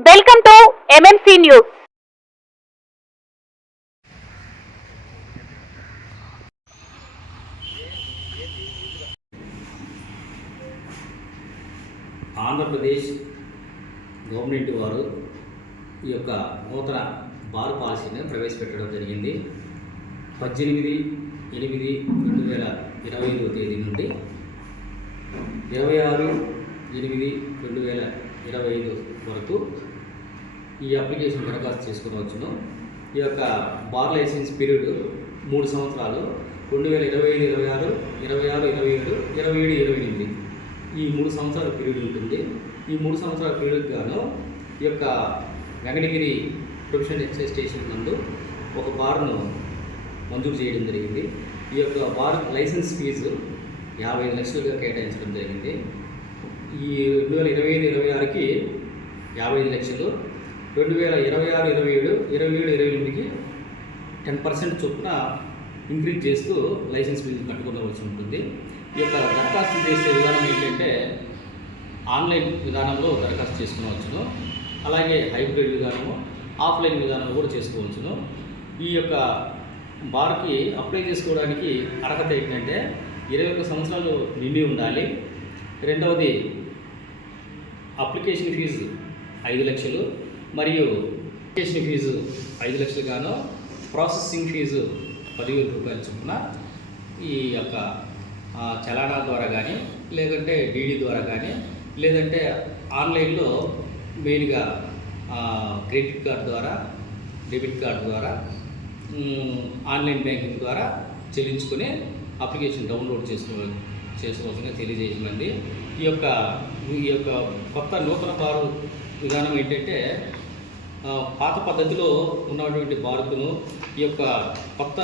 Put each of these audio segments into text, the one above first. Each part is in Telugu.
Welcome to MMC news Andhra Pradesh government వారు ఈ యొక్క నూతన బార్ పాలసీని ప్రవేశపెట్టడం జరిగింది. పద్దెనిమిది ఎనిమిది రెండు వేల ఇరవై ఐదవ తేదీ నుండి ఇరవై ఆరు ఎనిమిది రెండు వేల ఇరవై ఐదు వరకు ఈ అప్లికేషన్ దరఖాస్తు చేసుకోవచ్చును ఈ యొక్క బార్ లైసెన్స్ పీరియడ్ మూడు సంవత్సరాలు రెండు వేల ఇరవై ఐదు ఇరవై ఆరు ఇరవై ఆరు ఇరవై ఏడు ఇరవై ఏడు ఇరవై ఎనిమిది ఈ మూడు సంవత్సరాల పీరియడ్ ఉంటుంది. ఈ మూడు సంవత్సరాల పీరియడ్ గాను ఈ యొక్క వెంకటగిరి ప్రొఫెషనల్ ఎక్సైజ్ స్టేషన్ నందు ఒక బార్ను మంజూరు చేయడం జరిగింది. ఈ యొక్క బార్ లైసెన్స్ ఫీజు యాభై లక్షలుగా కేటాయించడం జరిగింది. ఈ రెండు వేల ఇరవై ఐదు ఇరవై ఆరుకి యాభై ఐదు లక్షలు. రెండు వేల ఇరవై ఆరు ఇరవై ఏడు ఇరవై ఏడు ఇరవై ఎనిమిదికి టెన్ పర్సెంట్ చొప్పున ఇంక్రీజ్ చేస్తూ లైసెన్స్ ఫీజు కట్టుకోవలసి ఉంటుంది. ఈ యొక్క దరఖాస్తు చేసే విధానం ఏంటంటే ఆన్లైన్ విధానంలో దరఖాస్తు చేసుకోవచ్చును అలాగే హైబ్రిడ్ విధానము ఆఫ్లైన్ విధానం కూడా చేసుకోవచ్చును ఈ యొక్క బార్కి అప్లై చేసుకోవడానికి అర్హత ఏంటంటే ఇరవై ఒక్క సంవత్సరాలు నిండి ఉండాలి. రెండవది అప్లికేషన్ ఫీజు ఐదు లక్షలు మరియు అప్లికేషన్ ఫీజు ఐదు లక్షలు గాను ప్రాసెసింగ్ ఫీజు పదివేల రూపాయల చొప్పున ఈ యొక్క చలానా ద్వారా కానీ లేదంటే డీడీ ద్వారా కానీ లేదంటే ఆన్లైన్లో మెయిన్గా క్రెడిట్ కార్డ్ ద్వారా డెబిట్ కార్డ్ ద్వారా ఆన్లైన్ బ్యాంకింగ్ ద్వారా చెల్లించుకుని అప్లికేషన్ డౌన్లోడ్ చేసుకో చేసుకోవాల్సిందిగా తెలియజేయమంది ఈ యొక్క ఈ యొక్క కొత్త నూతన బారు విధానం ఏంటంటే పాత పద్ధతిలో ఉన్నటువంటి బారుకును ఈ యొక్క కొత్త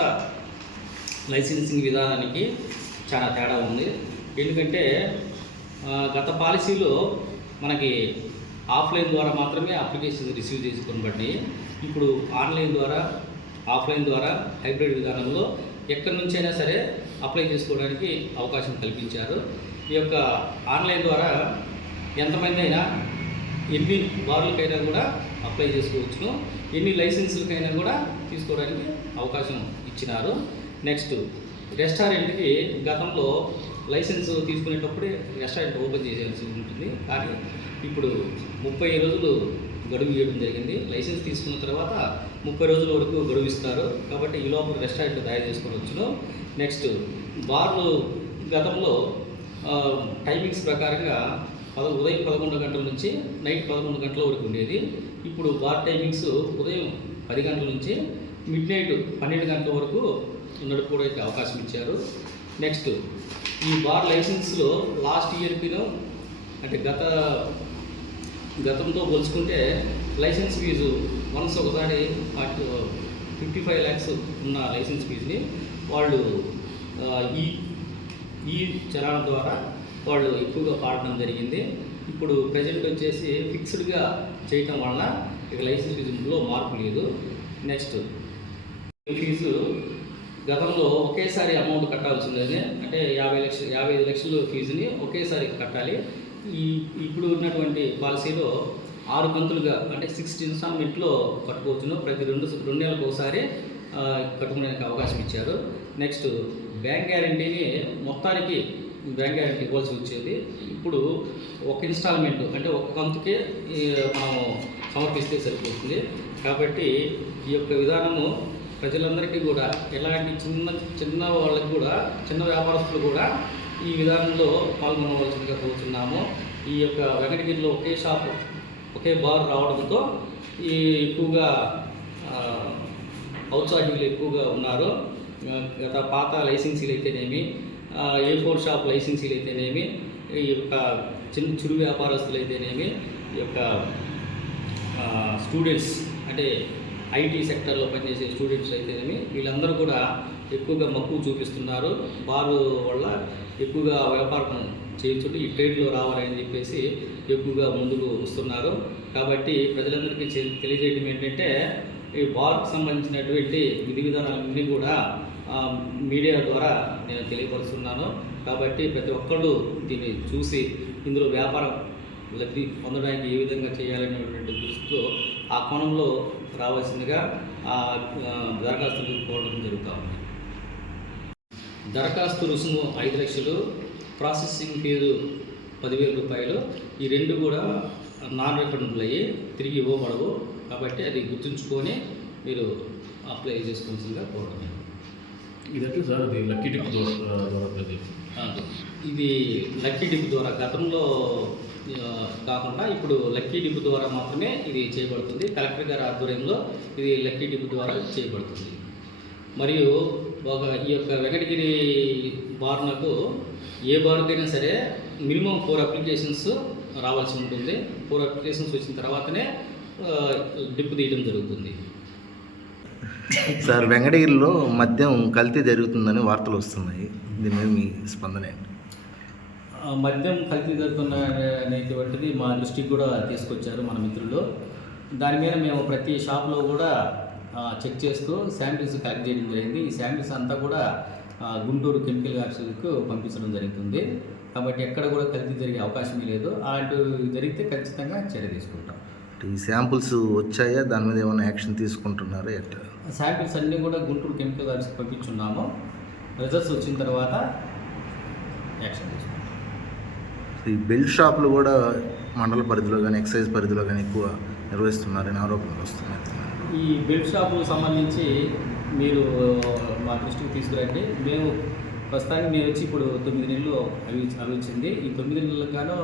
లైసెన్సింగ్ విధానానికి చాలా తేడా ఉంది. ఎందుకంటే గత పాలసీలో మనకి ఆఫ్లైన్ ద్వారా మాత్రమే అప్లికేషన్ రిసీవ్ చేసుకుని ఇప్పుడు ఆన్లైన్ ద్వారా ఆఫ్లైన్ ద్వారా హైబ్రిడ్ విధానంలో ఎక్కడి నుంచైనా సరే అప్లై చేసుకోవడానికి అవకాశం కల్పించారు. ఈ యొక్క ఆన్లైన్ ద్వారా ఎంతమంది అయినా ఎన్ని బార్లకైనా కూడా అప్లై చేసుకోవచ్చును. ఎన్ని లైసెన్సులకైనా కూడా తీసుకోవడానికి అవకాశం ఇచ్చినారు. నెక్స్ట్ రెస్టారెంట్కి గతంలో లైసెన్స్ తీసుకునేటప్పుడే రెస్టారెంట్ ఓపెన్ చేయాల్సి ఉంటుంది. కానీ ఇప్పుడు ముప్పై రోజులు గడువు ఇవ్వడం జరిగింది. లైసెన్స్ తీసుకున్న తర్వాత ముప్పై రోజుల వరకు గడువు ఇస్తారు. కాబట్టి ఈ లోపల రెస్టారెంట్ తయారు చేసుకోవచ్చును. నెక్స్ట్ బార్లు గతంలో టైమింగ్స్ ప్రకారంగా పద ఉదయం పదకొండు గంటల నుంచి నైట్ పదకొండు గంటల వరకు ఉండేది. ఇప్పుడు బార్ టైమింగ్స్ ఉదయం పది గంటల నుంచి మిడ్ నైట్ పన్నెండు గంటల వరకు నడుపుకోవడానికి అవకాశం ఇచ్చారు. నెక్స్ట్ ఈ బార్ లైసెన్స్లో లాస్ట్ ఇయర్కిను అంటే గత గతంతో పోల్చుకుంటే లైసెన్స్ ఫీజు వన్స్ ఒకసారి ఫిఫ్టీ ఫైవ్ ల్యాక్స్ ఉన్న లైసెన్స్ ఫీజుని వాళ్ళు ఈ ఈ చలనం ద్వారా వాళ్ళు ఎక్కువగా పాడడం జరిగింది. ఇప్పుడు ప్రజెంట్ వచ్చేసి ఫిక్స్డ్గా చేయటం వలన ఇక లైసెన్స్ ఫీజులో మార్పు లేదు. నెక్స్ట్ ఫీజు గతంలో ఒకేసారి అమౌంట్ కట్టాల్సిందే. అంటే యాభై లక్షలు యాభై ఐదు లక్షలు ఫీజుని ఒకేసారి కట్టాలి. ఈ ఇప్పుడు ఉన్నటువంటి పాలసీలో ఆరు కంతులుగా అంటే సిక్స్ ఇన్స్టాల్మెంట్లో కట్టుకోవచ్చును. ప్రతి రెండు రెండు నెలలకు ఒకసారి కట్టుకునేందుకు అవకాశం ఇచ్చారు. నెక్స్ట్ బ్యాంక్ గ్యారంటీని మొత్తానికి బ్యాంక్ గ్యారంటీ ఇవ్వాల్సి వచ్చేది. ఇప్పుడు ఒక ఇన్స్టాల్మెంట్ అంటే ఒక కంతుకే మనం సమర్పిస్తే సరిపోతుంది. కాబట్టి ఈ యొక్క విధానము ప్రజలందరికీ కూడా ఎలాంటి చిన్న చిన్న వాళ్ళకి కూడా చిన్న వ్యాపారస్తులు కూడా ఈ విధానంలో పాల్గొనవలసిందిగా కోరుతున్నాము ఈ యొక్క వెంకటగిరిలో ఒకే షాప్ ఒకే బార్ రావడంతో ఈ ఎక్కువగా ఔత్సాహికులు ఎక్కువగా ఉన్నారు. గత పాత లైసెన్సీలు అయితేనేమి ఏ ఫోర్ షాప్ లైసెన్సీలు అయితేనేమి ఈ యొక్క చిన్న చిరు వ్యాపారస్తులు అయితేనేమి ఈ యొక్క స్టూడెంట్స్ అంటే ఐటీ సెక్టర్లో పనిచేసే స్టూడెంట్స్ అయితేనేమి వీళ్ళందరూ కూడా ఎక్కువగా మక్కువ చూపిస్తున్నారు. వారు వల్ల ఎక్కువగా వ్యాపారం చేయించుంటే ఈ ట్రేడ్లో రావాలని చెప్పేసి ఎక్కువగా ముందుకు వస్తున్నారు. కాబట్టి ప్రజలందరికీ తెలియజేయడం ఏంటంటే ఈ బార్కు సంబంధించినటువంటి విధి విధానాలన్నీ కూడా మీడియా ద్వారా నేను తెలియపరుస్తున్నాను. కాబట్టి ప్రతి ఒక్కళ్ళు దీన్ని చూసి ఇందులో వ్యాపారం లబ్ధి పొందడానికి ఏ విధంగా చేయాలనేటువంటి దృష్టితో ఆ కోణంలో రావాల్సిందిగా ఆ దరఖాస్తు దరఖాస్తులు కోవడం జరుగుతూ ఉంది. దరఖాస్తు రుసుము ఐదు లక్షలు ప్రాసెసింగ్ ఫీజు పదివేల రూపాయలు. ఈ రెండు కూడా నాన్ రిఫండబుల్ అయ్యి తిరిగి ఇవ్వబడవు. కాబట్టి అది గుర్తుంచుకొని మీరు అప్లై చేసుకోవాల్సిందిగా కోరడం ఇది ఎట్లా సార్ అది లక్కీ టిప్ ద్వారా ఇది లక్కీ డిప్ ద్వారా గతంలో కాకుండా ఇప్పుడు లక్కీ డిప్ ద్వారా మాత్రమే ఇది చేయబడుతుంది. కలెక్టర్ గారి ఆధ్వర్యంలో ఇది లక్కీ డిప్ ద్వారా చేయబడుతుంది. మరియు ఒక ఈ యొక్క వెంకటగిరి బార్నకు ఏ బార్కైనా సరే మినిమం ఫోర్ అప్లికేషన్స్ రావాల్సి ఉంటుంది. ఫోర్ అప్లికేషన్స్ వచ్చిన తర్వాతనే డిప్ తీయడం జరుగుతుంది. సార్ వెంకటగిరిలో మద్యం కల్తీ జరుగుతుందని వార్తలు వస్తున్నాయి. దీని మీద మీ స్పందన ఏంటి? మద్యం కల్తీ జరుగుతున్న అనేటువంటిది మా దృష్టికి కూడా తీసుకొచ్చారు మన మిత్రులు. దాని మీద మేము ప్రతి షాప్లో కూడా చెక్ చేస్తూ శాంపిల్స్ కలెక్ట్ చేయడం జరిగింది. ఈ శాంపిల్స్ అంతా కూడా గుంటూరు కెమికల్ ఆఫీసులకు పంపించడం జరుగుతుంది. కాబట్టి ఎక్కడ కూడా కల్తీ జరిగే అవకాశమే లేదు. అలాంటివి జరిగితే ఖచ్చితంగా చర్య తీసుకుంటాం. ఈ శాంపుల్స్ వచ్చాయా? దాని మీద ఏమైనా యాక్షన్ తీసుకుంటున్నారా? ఎట్లా శాంపిల్స్ అన్నీ కూడా గుంటూరు కెమికల్ ఆఫీస్కి పంపించున్నాము. రిజల్ట్స్ వచ్చిన తర్వాత యాక్షన్ తీసుకుంటాం. ఈ బెల్ట్ షాపులు కూడా మండల పరిధిలో కానీ ఎక్సైజ్ పరిధిలో కానీ ఎక్కువ నిర్వహిస్తున్నారని ఆరోపణలు వస్తున్నాయి. ఈ బెల్ట్ షాపులకు సంబంధించి మీరు మా దృష్టికి తీసుకురండి. మేము ప్రస్తుతానికి మేము వచ్చి ఇప్పుడు తొమ్మిది నెలలు అవి అవి వచ్చింది. ఈ తొమ్మిది నెలలకు గాను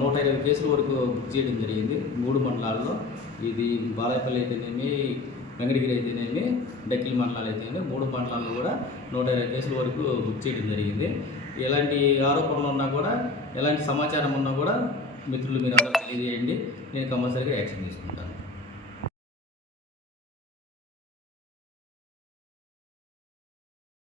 నూట ఇరవై కేసుల వరకు బుక్ చేయడం జరిగింది. మూడు మండలాల్లో ఇది బాలాయపల్లి అయితేనేమి వెంకటగిరి అయితేనేమి డక్కిలి మండలాలు అయితేనేమి మూడు మండలాల్లో కూడా నూట ఇరవై కేసుల వరకు బుక్ చేయడం జరిగింది. ఎలాంటి ఆరోపణలు ఉన్నా కూడా ఎలాంటి సమాచారం ఉన్నా కూడా మిత్రులు మీరు అందరూ తెలియజేయండి. నేను కంపల్సరీగా యాక్షన్ తీసుకుంటాను.